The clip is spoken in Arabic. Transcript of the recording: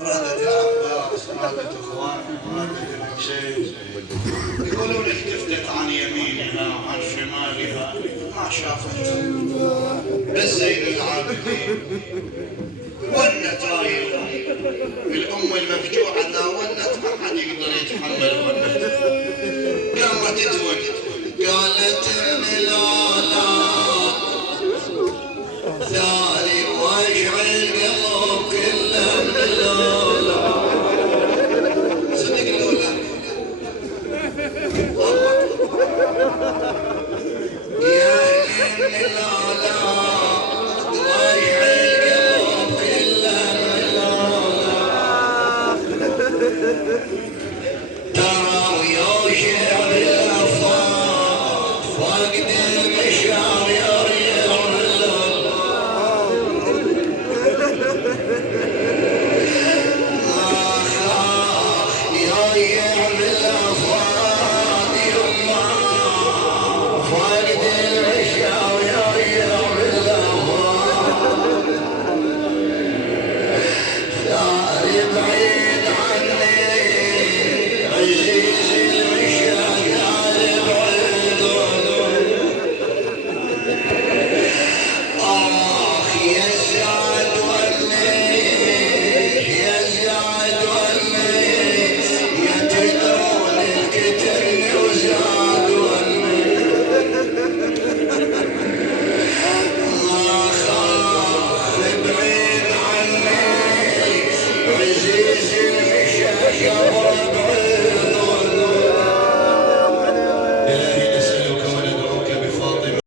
رادت العباس، رادت اخوانها، رادت الحسين، يقولون التفت عن يمينها عن شمالها ما شافت بالزين العابدين. ونت هاي الام المفجوعه ذا، ونت ما حد يقدر يتحمل ونت. قامت تود قالت ان لا